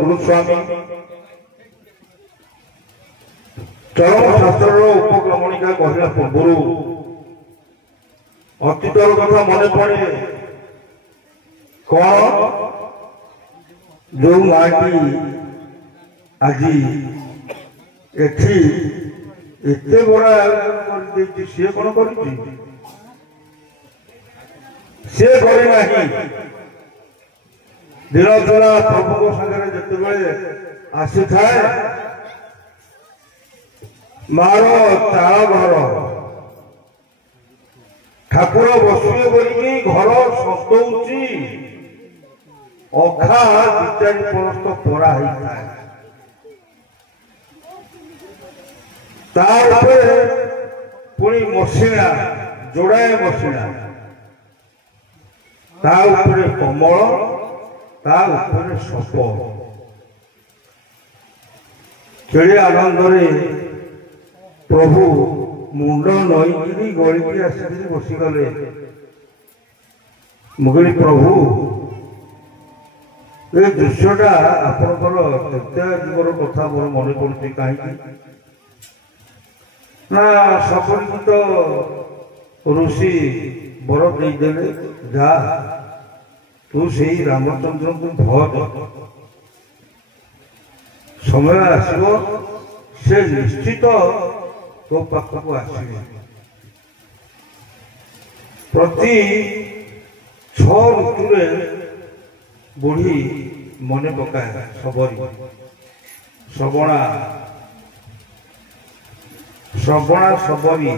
गुरुस्वामी चरम शास्त्र उपक्रमणिका कहला पूर्व अतीतर कथा मन पड़े कौन जो माटी आज एत बड़ा सी कौन कर दिन सारा प्रभु सागर जिते आसी थाए मार चाल घर ठाकुर बसवे बोलिकी घर सजौची अखा दि चारि परस्त परा पुणी मसिणा जोड़ाए मसिणा कमल सप केड़े आनंद प्रभु मुंड नईकि गलिकी आसिक बसीगले मुझे प्रभु ये दृश्यटा आपंकर तृतीय जीवर कथा मोर मन पड़े कहीं ना सपन तो ऋषि बर देदेले जा तू से रामचंद्र को भज समय आसो से निश्चित तो पाखक आसवे प्रति 6 ऋतु बुढ़ी मन पकाए सबरी श्रवणा सबरी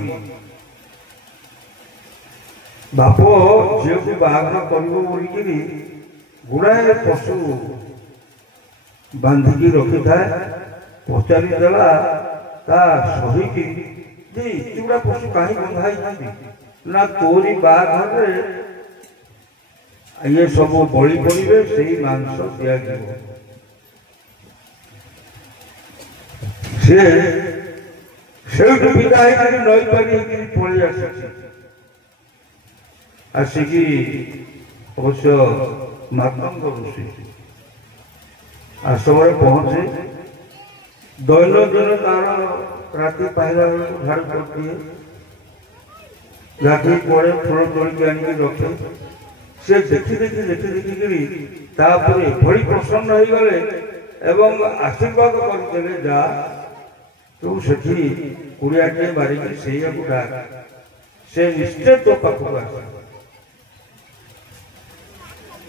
बाप झील को बाहर कर गुड़ाए पशु बांधिकी रखी था पचारि देला सही गुड़ा पशु कहीं बंधाई ना तोरी बाहर ये सब बलि पड़े से मांस दिया से विदाय नई पानी पलि आसिकी अवश्य मातंग ऋषि आश्रम पहुंचे दैनंदिन तार राति पाइला झाड़ू कर दिए गाधी पड़े फूल तोड़िक आनिक रखे से देखी देखी देखी देखिकी बड़ी प्रसन्न हो गले एवं आशीर्वाद करते जा तू से कुड़ियाटे मारिकी से डाक से निश्चय तो पाखक आस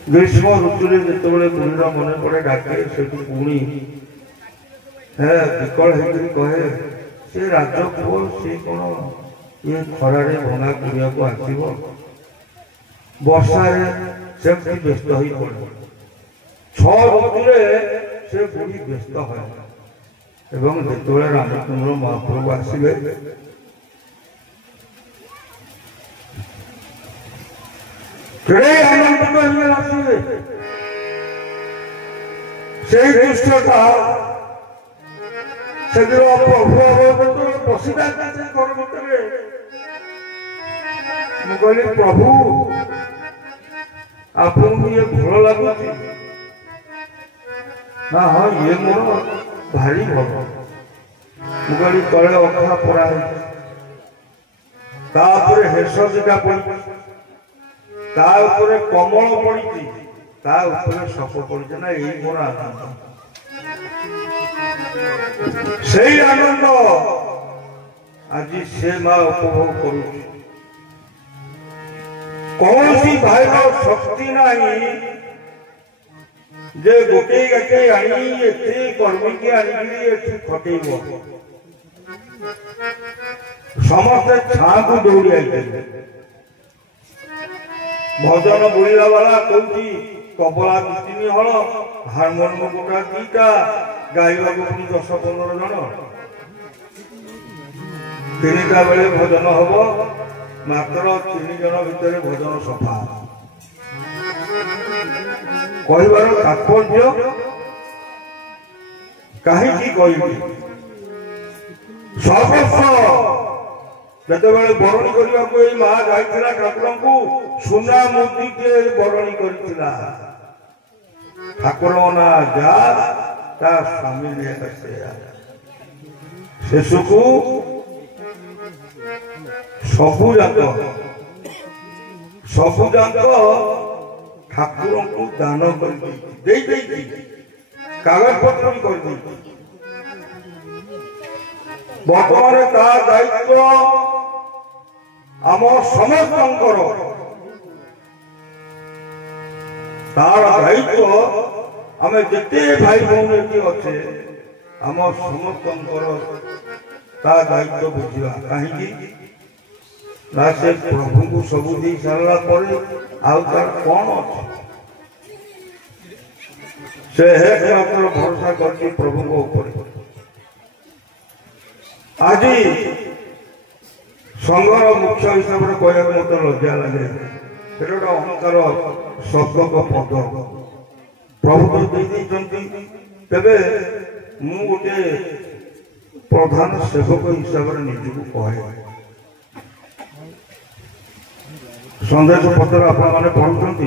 ग्रीष्म ऋतु जो बुढ़ीर मन पड़े डाके से पुणी विकल कहे से राज पुओ से कौन ये खरारे भंगा कुड़िया को आसव वर्षार सेमती व्यस्त हो पड़े 6 ऋतुरे से बुढ़ी व्यस्त है जो रामचंद्र महाप्रभु आसवे आनंदित आसवे से दुष्टता से प्रभु बसदा घर भर मुझे प्रभु आपको ये भल लगुच ना हाँ ये मोर भारी भल मुझे तले अखा पड़ा हेस दिटा पड़ी कमल पड़ी सप पड़ी ना ये मोर आनंद से आनंद आज से माँ उपभोग करुच्ची कौन सी भाई शक्ति नहीं जे गोटे गाटे आनी कर्मी के आनिकी खटेब समस्ते छा को दौड़ी आई भजन बोलिला वाला कौटी कबला 2-3 हल हारमोनियम गोटा 2टा गाइबा को 10-15 जन 3टा बेले भजन हबो मात्र 3 जन भितर भजन सफा कहबार तात्पर्य कहीं जिते बरणी करने को माँ जाइला ठाकुर को सुना मूर्ति के बरणी कर ठाकुर ना जा स्वामी शेष को सबुजाक ठाकुर को दान कर कागज पत्र कर बर्तमान दायित्व आम समस्त तार दायित्व आम जिते भाई भौणी अच्छे आम समस्त दायित्व बुझा कहीं ना से प्रभु को सबू दे सारा तार कौन से मात्र भरोसा कर प्रभु को ऊपर आज संघर मुख्य हिसाब से कहना मत लज्जा लगे से अहंकार शब्द पद प्रभु तो तेरे मु गोटे प्रधान सेवक हिसाब से निजी कहे संदेश पत्र आपने पढ़ुंट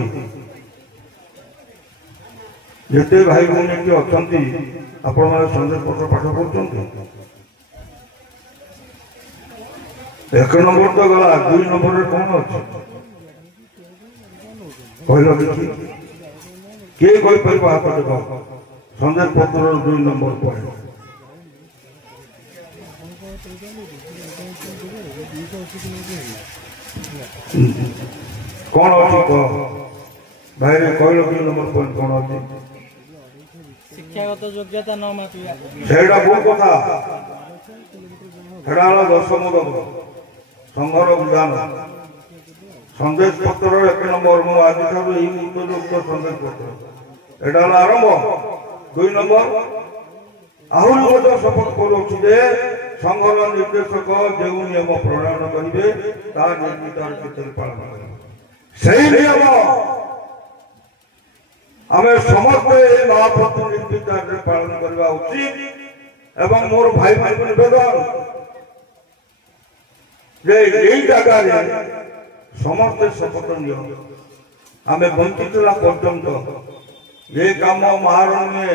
जिते भाई भौणी अच्छा आपण संदेश पत्र पाठ पढ़ुं 1 नंबर तो गला 2 नंबर कौन अच्छे कहल देखी किए कहीपर हाथ देख संदेश पत्र 2 नंबर पढ़े कौन अच्छी कह भाई कहल 2 नंबर पॉइंट कौन अच्छी शिक्षागत योग्यता न मापिया सेटा भूल कथा सेटा हला दशम संघर विधान संदेश पत्र 1 नंबर मु आज उपयुक्त संदेश पत्र एटा हला आरंभ 2 नंबर आहरी मत शपथ करुच्ची जे संघर निर्देशक जो नियम प्रणयन करेंगे निर्मित पालन करेंगे नियम आम समस्ते महाप्रतिनिधि पालन करने उचित एवं मोर भाई भाई निवेदन जगह समस्ते शपथ नियो आम बंचित पर्यंत ये काम महारण्य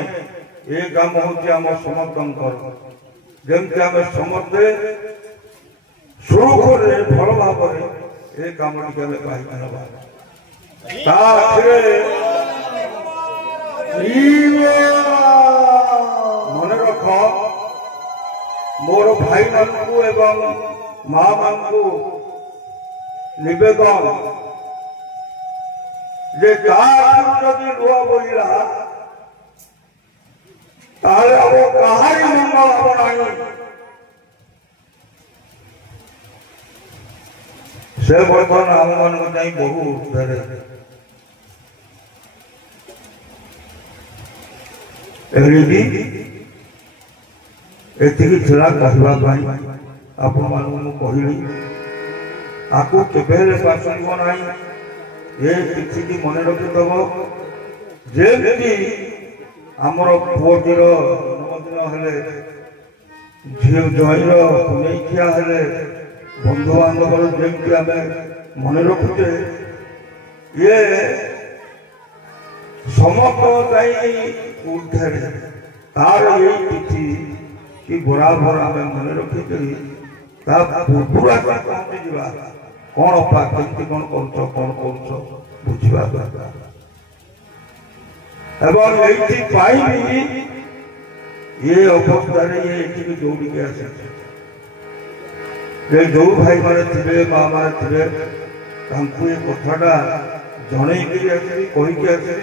ये काम हूँ समस्त जमती आम समस्ते सुरुखुर भल भाव ये काम मन रख मोर भाई मानू एवं माँ मानू निवेदन जे जदि लुह बोला कहारी मंगल हम ना से बर्तमान आम मान बहु ऊर्धे एतिकी थिला कहवाई आपण मानू कहली आपको केबे पासुब ना ये किसी की मन रखिदब जेमती आमर पुओटीर जन्मदिन हेले झील जईर पुनईखिया हेले बंधु बांधव जमी आम मन रखुचे ये समस्त ऊर्धे तार ये तिथि कि बराबर आम मन रखिकी पूर्व पहुंची जा कौन पा कमी कौन कौन कर बुझा एवं ये अवस्था ये दौड़ी आसे जो भाई मैंने थे माँ मैंने थे ये कथाटा जनईकि आसि कहीकि आसि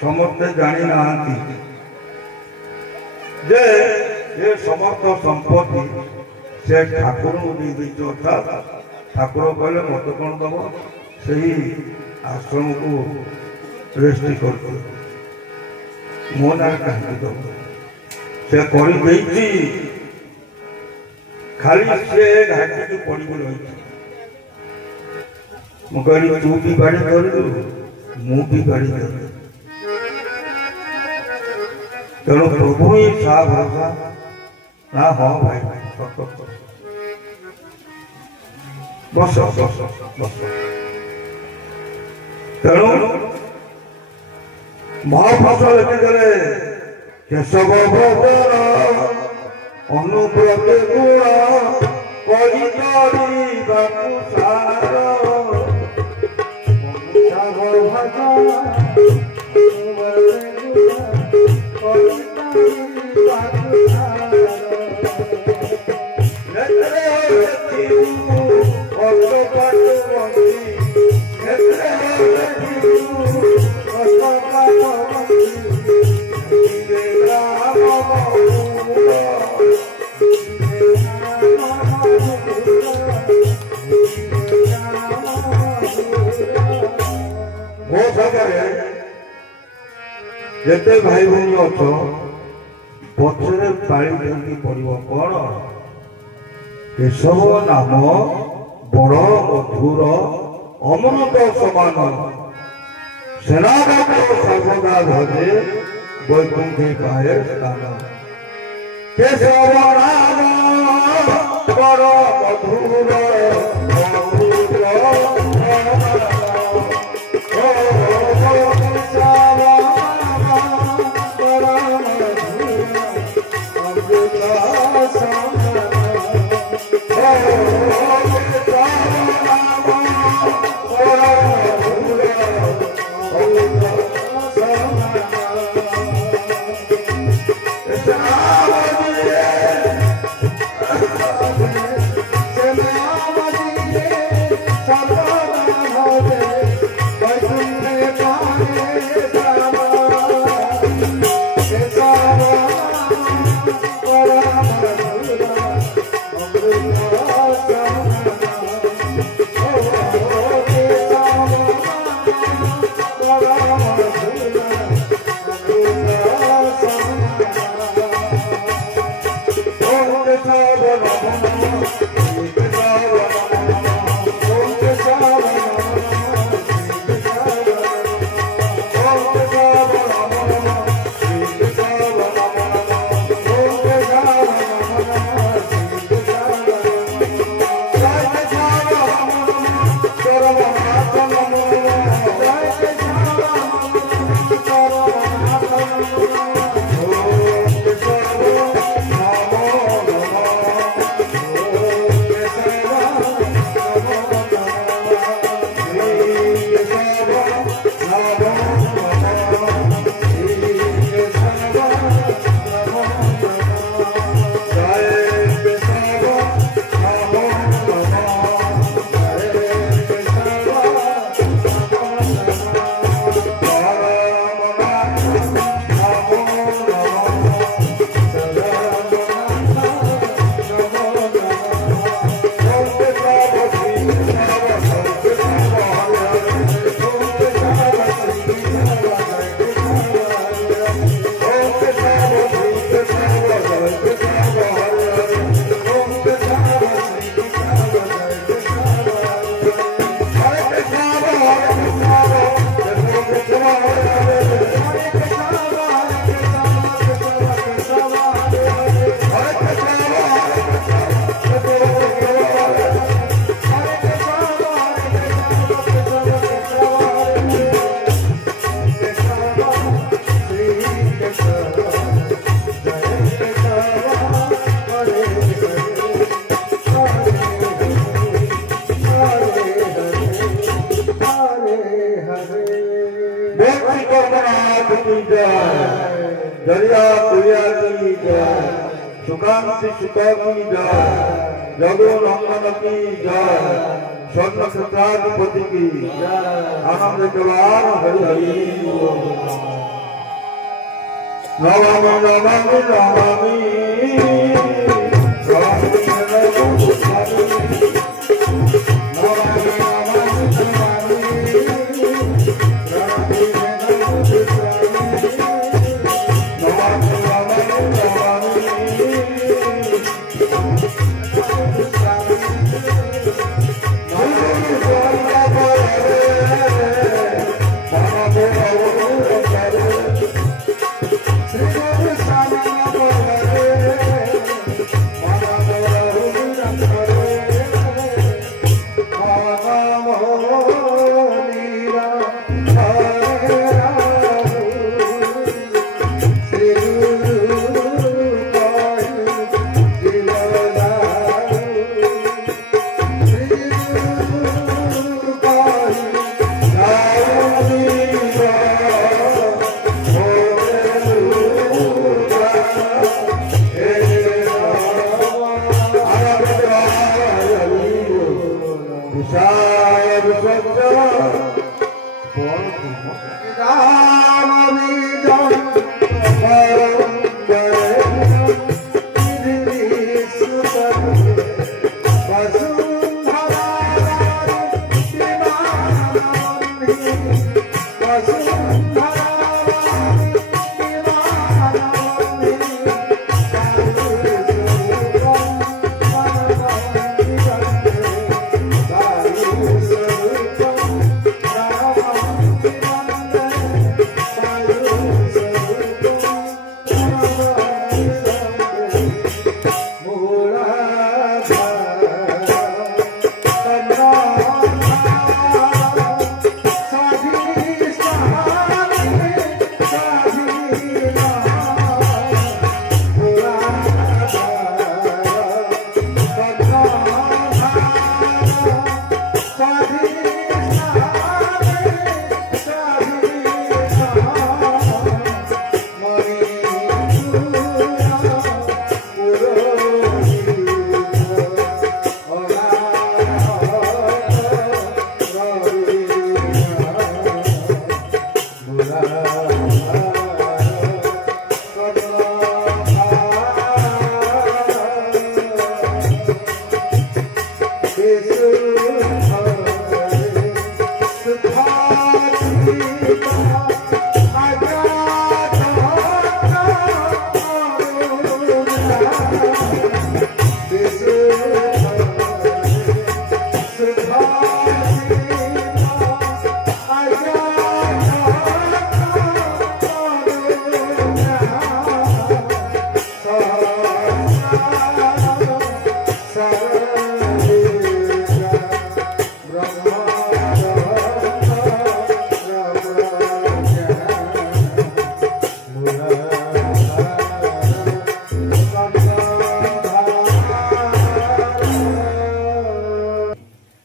समस्ते जानी ना जे ये समस्त संपत्ति से ठाकुर अर्थात ठाकुर कहले मत कौन दब से आश्रम को रेस्ट कर मो ना कहीं दब से खाली से घाटी की पड़ी रही मुझे तू भी बाड़ी धरलु मु भी बाड़ी धरलु तेणु प्रभु ही सा भरोसा ना हाँ भाई सत बस बस बस तेणु महापुरुष लिखिदे केशव भद्र अनुव्रत गुण जिते भाई भूमि अच पचरे पाड़ी धरकी पड़ो कौन केशव नाम बड़ मधुर अमृत समान सेनापति सर्वदा भजे वैकुंठी पाए स्थान केशव नाम बड़ मधुर व्यक्ति कर्मनाथ की जय, दरिया कुरिया की जय, सुकांति सुका की जय, जगो नंदन की जय, स्वर्ण क्षत्राधिपति की आनंद जवान हरि हरि नमामि नमामि नमामि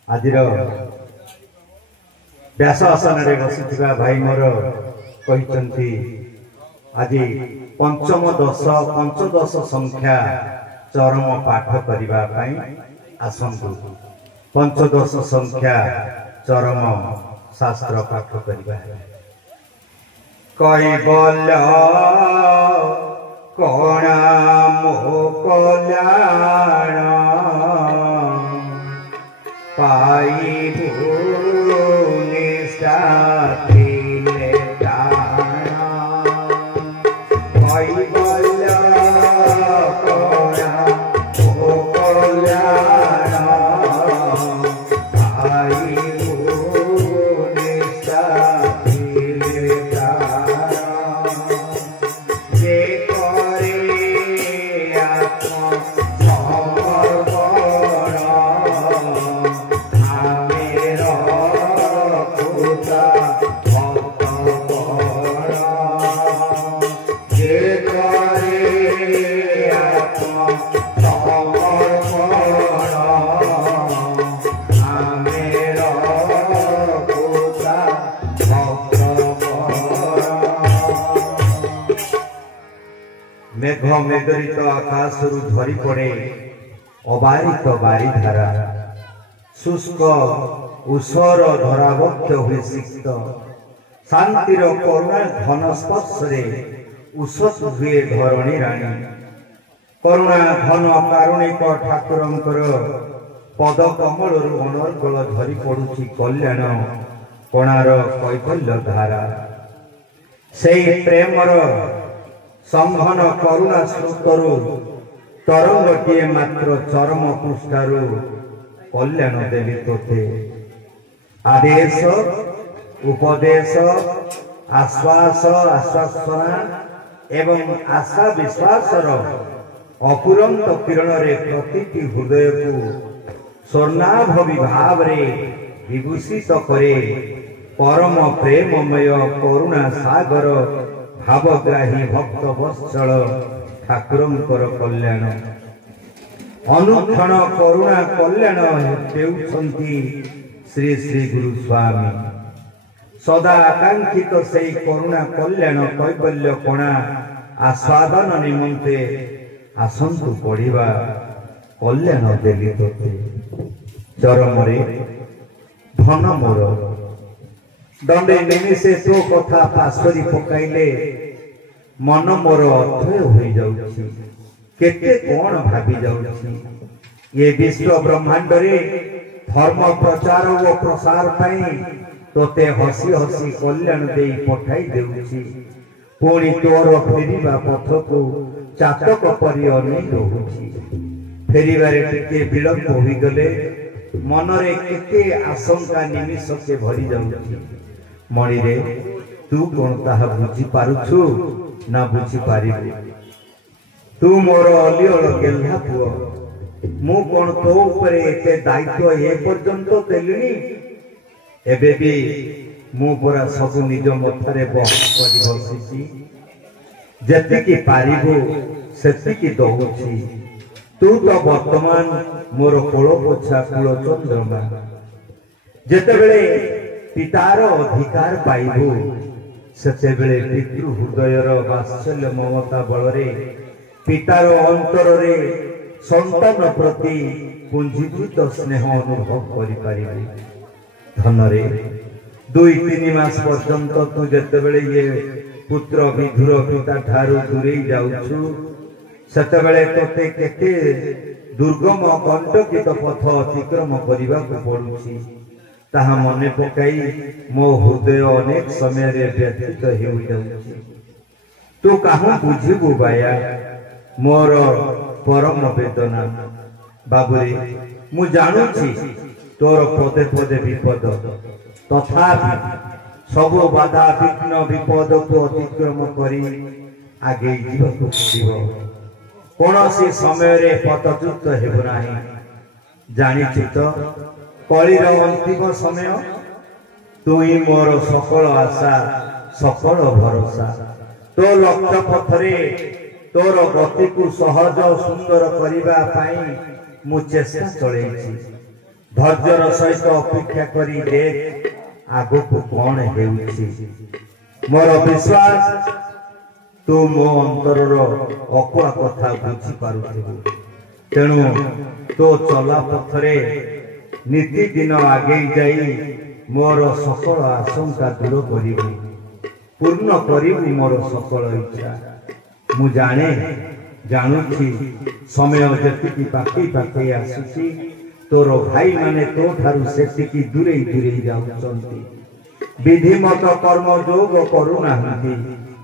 आजिर व्यास आसन बसी भाई मोर कहते आज पंचदश संख्या चरम पाठ करने आसतु पंचदश संख्या चरम शास्त्र पाठ करवा कैबल्य कणा मो कल्याण पाई निष्ठा कैबल्य कणा मो कल्याण पाई निष्ठा जे करे आत्म मेघ मेघरित आकाशरू झरी पड़े अबारित बारिधारा शुष्क ऊषर धरावक्ष हुए सिक्त शांतिर करुणा घन स्पर्शरे उषत हुए धरणी राणी करुणा घन कारुणिक ठाकुरंकर पद कमल अनर्गल झरी पड़ुछि कल्याण कोणार कैकल्य धारा से प्रेमर संघन करुणा स्रोतरु तरंगटीए मात्र चरम पृष्ठारु कल्याण देवी तोते आदेश उपदेश आश्वास आश्वासना एवं आशा विश्वासर अपुरंत किरण रे प्रतिटी हृदय को स्वर्णाभ विभाव रे विभूषित करे परम प्रेममय करुणा सागर भावग्राही भक्त वत्सल ठाकुरंकर कल्याण अनुक्षण करुणा कल्याण हेउछंती श्री श्री गुरु स्वामी सदा आकांक्षित से करुणा कल्याण कैबल्य कोणा आस्वादन निमंते आसंतु पढ़िबा कल्याण देली तोते चरमरे धन मोर दंडे निमिषे तो कथा पासरी पकाइले मन मोर अथय होई जाउछि केते कोन भाबी जाउछि ये विश्व ब्रह्मांड रे धर्म प्रचार और प्रसार पाई तोते हसी हसी कल्याण देई पठाई देउछि पुणी तोर फेरिबा पथ को चातक परि अनै रहुछि फेरिबारे टिके विलंब होई गले मनरे केते आशंका निमिष के भरी जाउछि मणि रे तू कोन ताहा बुझी पारुछु ना बुझी पारिबे तू मोर अलियल गेल्हा पुओ मु कोन तो ऊपरे एते दायित्व ए पर्यंत देलिनी एबे भी मु पूरा सब निज मथारे बहन करी बसिछि जतिकी पारिबो सेतिकी दउछि तू तो वर्तमान मोर कोल पोछा कुल चंद्रमा जेतेबेले पितार अधिकार पाइबो सेतेबेले पितृ हृदयर वात्सल्य ममता बलरे पितार अंतर रे संतान प्रति पुंजीकृत स्नेह अनुभव करि पारिबे धनरे 2-3 मास पर्यंत तू जेतेबेले ये पुत्र विधुर पिता ठारू दूरे जाउछु सेतेबेले तोते केते दुर्गम कंटकित पथ अतिक्रम करिबा को पडुछि ताहा मने पकाई मो हृदय अनेक समय रे व्यथित हेउ जाउछि तू काहू बुझिबु बाया मोर परम वेदना बाबुरे मु जानुछि तोर पदे पदे विपद तथापि सब बाधा विघ्न विपद को अतिक्रम करी आगे जीवको पड़िबो कोनोसी समय रे पतच्युत हेबो नाही जानिछि तो कलिर अंतिम समय तू ही मोर सकल आशा सकल भरोसा तो लक्ष्य पथरे तोर गति को सहज सुंदर करिबा पाई मु चेष्टा चलैछि धैर्यर सहित अपेक्षा करी देख आगो को कौन हेउछि मोर विश्वास तू मो अंतर अकुआ कथा बुझी पारुथिबु तेणु तो चला पथरे नीति दिन आगे जाई मोर सकल आशंका दूर करिबु पूर्ण करिबु मोर सकल इच्छा मु जाने जानुछि समय जतिकी पाखी पाखी आसुछि तोर भाई माने तो ठारू सेतिकी दूरे दूरे जाउछंती विधिमत कर्म योग करुनाहांती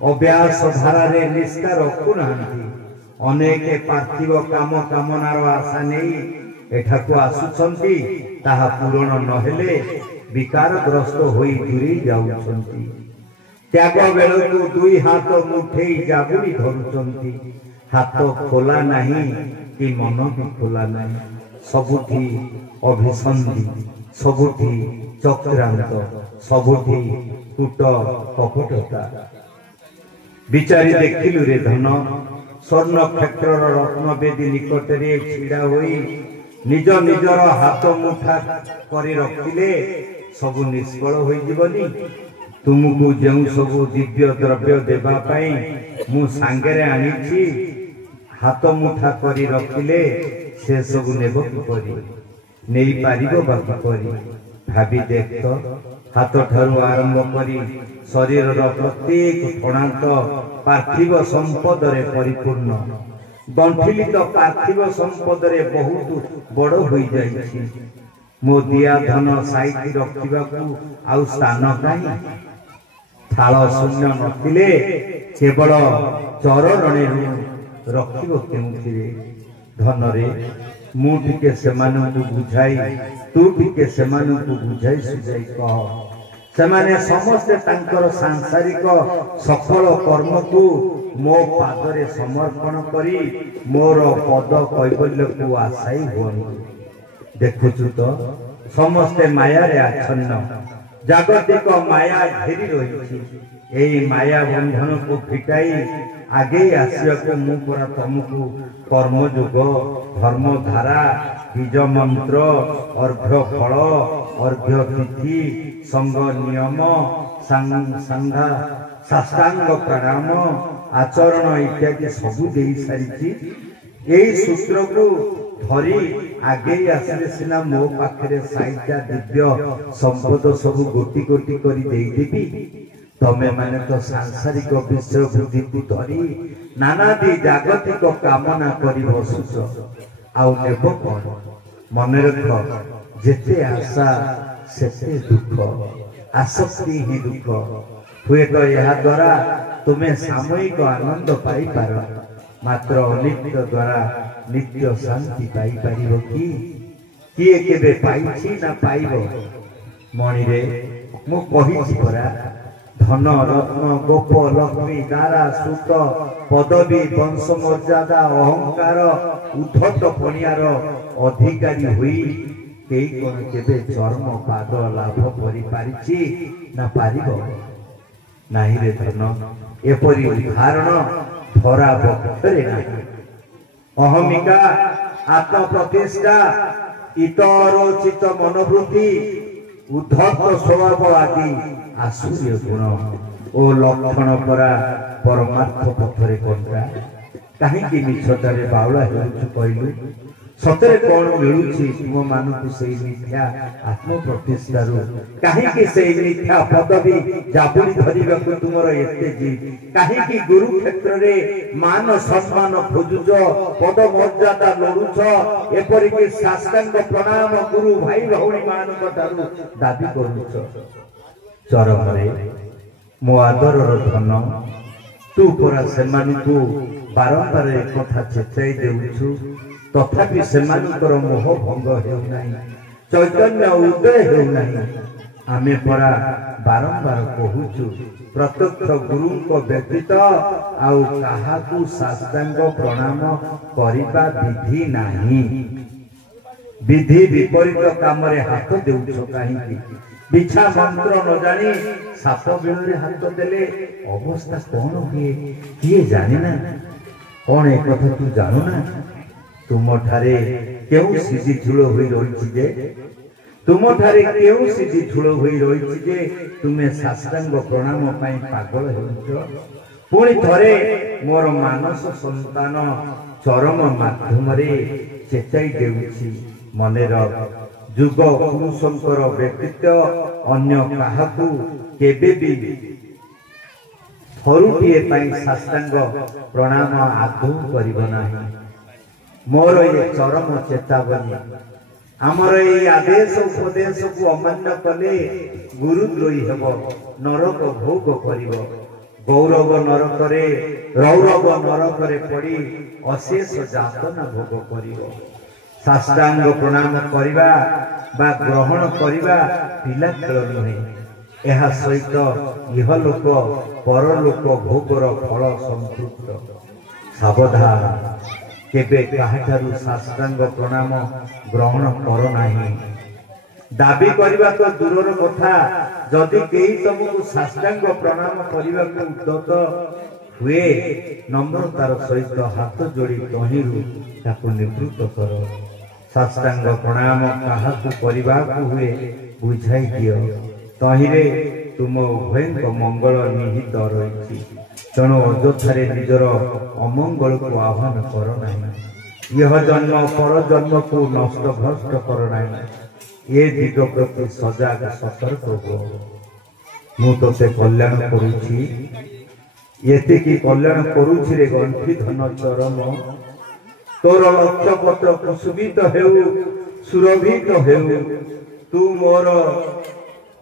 अभ्यास धारा रे निष्ठा रखुनाहांती अनेक पार्थिव काम कामनार आशा नहीं एठाकु आसुछंती ताहा पूरण नहेले विकारग्रस्त होई दूरे जाउछंती त्याग बेलू 2 हाथ मुठेई जाबुरी धरुचंती हाथ खोला नहीं कि मन भी खोला नहीं सबुठी अभिसंधि सबुठी चक्रांत सबुठी कूट कपटता विचारी देखिलु रे धन स्वर्ण क्षेत्र रत्नवेदी निकट रे छिड़ा होई निज निजर हाथ मुठा करी रखिले सब निष्फल होई जीवनी तुमको जो सब दिव्य द्रव्य देवा पाई मु सांगरे आनिछि हाथ मुठा करी रखिले से सब नेब किपरि नहीं पारिबो बा किपरि भाबी देख तो हाथ ठारू आरंभ करी शरीर प्रत्येक फणांत पार्थिव संपद रे परिपूर्ण गंठिली तो पार्थिव संपद रे बहुत बड़ होई जाइछि मो दिया धन साइति रखिबाकू आउ स्थान काई थाल शून्य नथिले केवल चरणरे रखिबो केउथिरे धन रे मु टिके सेमानकु बुझाई तू टिके सेमानकु बुझाई सुझाई कह सेमाने समस्ते तांकर सांसारिक सफल कर्म को मो पादरे समर्पण करी मोर पद कैबल्य को आशाई हुअनु देखुछु तो समस्ते माया रे आच्छन्न जागतिक माया घेरी रही एई माया बंधन को फिटाई आगे आसिया को मु परा तुमको कर्मयोग धर्मधारा बीज मंत्र अर्घ्य फल अर्घ्य तिथि संग नियम संघा साष्टांग प्रणाम आचरण इत्यादि सबू दे सारी यही सूत्र को धरी आगे आसले सिना मो पाखरे साइटा दिव्य संपद सब गोटी गोटी करी देदेवी तमे माने तो सांसारिक विषय बुद्धि को धरी नानादी जागतिक कामना करी बसुच आउ नेब कोन मन रख जेते आशा सेते दुख आसक्ति ही दुख हुए तो यह द्वारा तुम्हें सामयिक आनंद पाई पार मात्र अनित्य द्वारा नित्य शांति पाई पारिबो कि किए केबे पाइछि ना पाइबो मणि रे मु कहिछि परा धन रत्न गोप लक्ष्मी दारा सुत पदवी वंश मर्यादा अहंकार उद्धत पणियार अधिकारी हुई केई कोन केबे चर्म पाद लाभ करि पारिछि ना पारिबो नाही रे धन एपरि उदाहरण धरा बक्षरे नाही अहमिका आत्म प्रतिष्ठा इतरोचित मनोवृत्ति उद्धत स्वभाव आदि आसुर्य गुण ओ लक्षण परा परमार्थ पथरे कंटा कहीं मिछतारे बावला हेउछु कहलु सतरे कौन मिलुछि तुम मानकु सेई मिथ्या आत्म प्रतिष्ठारु कहीं सेई मिथ्या पदवी जाबुली धरिबाकु तुमर एते जी कहीं गुरु क्षेत्र रे मान सम्मान खोजुछ पद मर्यादा लोरुछ एपरि कि साष्टांग प्रणाम गुरु भाई भौणी मानक तारु दाबी करूछ चरम रे मो आदरर धन तू परा सेमानकु बारंबार कथा चेताई देउछु तथापि सेमानकर मोह भंग हेउ नाही चैतन्य उदय हेउ नाही आमे परा बारंबार कहूछु प्रत्यक्ष गुरु को व्यतीत आउ काहाकू साष्टांग प्रणाम करिबा विधि नाही विधि विपरीत काम रे हाथ देउछ काहेकि बिछा मंत्र न जानी साप बिलरे हाथ देले अवस्था कोन हुए किए जाने ना कोन एक कथा तू जानो ना तुम ठारे केउ सिद्धि झुल होई रहिछि जे तुम ठारे केउ सिद्धि झुल होई रहिछि जे तुमे साष्टांग प्रणाम पई पागल होइछ पुणी थरे मोर मानस संतान चरम माध्यम रे चेताई देउछि मने रख जुग पुरुषंकर व्यक्तित्व अन्य काहाकू केबे भी थरुटिए पई साष्टांग प्रणाम आदौ करिब नाही मोर ये चरम चेतावनी आमर ये आदेश उपदेश को अमान्य कले गुरुद्रोही हेब नरक भोग करिब गौरव नरक रे रौरव नरक रे पड़ी अशेष जातना भोग करिब साष्टांग प्रणाम करिबा बा ग्रहण करिबा पिला खेल नुहे एहा सहित इहलोक परलोक भोगर फल संतृप्त सावधान केबे काहाठारु साष्टांग प्रणाम ग्रहण कर नाही दाबी करिबा तो दूरर कथा जदि केही तुमको साष्टांग प्रणाम करिबा को उद्यत हुए नम्रतार सहित हाथ जोड़ी तहिरु ताको निवृत्त कर साष्टांग प्रणाम काहाकु करिबा को हुए बुझाई दियो तहिरे तुम उभयଙ୍କ मंगल निहित रहिछि ତେଣୁ ଅଯଥାରେ ନିଜର ଅମଙ୍ଗଳକୁ ଆହ୍ୱାନ କର ନାହିଁ। ଇହ ଜନ୍ମ ପର ଜନ୍ମକୁ ନଷ୍ଟ ଭ୍ରଷ୍ଟ କର ନାହିଁ। ଏ ଦିଗ ପ୍ରତି ସଜାଗ ସତର୍କ ହୁଅ। ମୁଁ ତୋତେ କଲ୍ୟାଣ କରୁଛି, ଏତିକି କଲ୍ୟାଣ କରୁଛି ରେ ଗଣ୍ଠି ଧନ ଚରମ। ତୋର ଲକ୍ଷ୍ୟପତ୍ର କୁସୁମିତ ହେଉ, ସୁରଭିତ ହେଉ। ତୁ ମୋର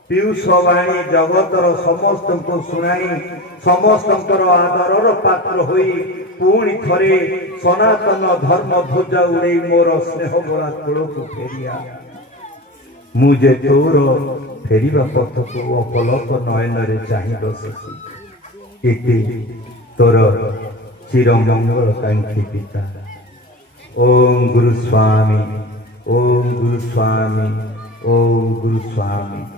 ପୀୟୁଷ ବାଣୀ ଜଗତର ସମସ୍ତଙ୍କୁ ଶୁଣାଇ ସମସ୍ତଙ୍କର ଆଦରର ପାତ୍ର ହୋଇ ପୁଣି ଥରେ ସନାତନ ଧର୍ମ ଧ୍ୱଜ ଉଡ଼େଇ ମୋର ସ୍ନେହ ଭରା କୋଳକୁ ଫେରିଆ। ମୁଁ ଯେ ତୋର ଫେରିବା ପଥକୁ ଅପଲକ ନୟନରେ ଚାହିଁ ବସିଛି। ଇତି ତୋର ଚିର ମଙ୍ଗଳକାଂକ୍ଷୀ ପିତା। ଓମ୍ ଗୁରୁ ସ୍ୱାମୀ, ଓମ୍ ଗୁରୁ ସ୍ୱାମୀ, ଓମ୍ ଗୁରୁ ସ୍ୱାମୀ।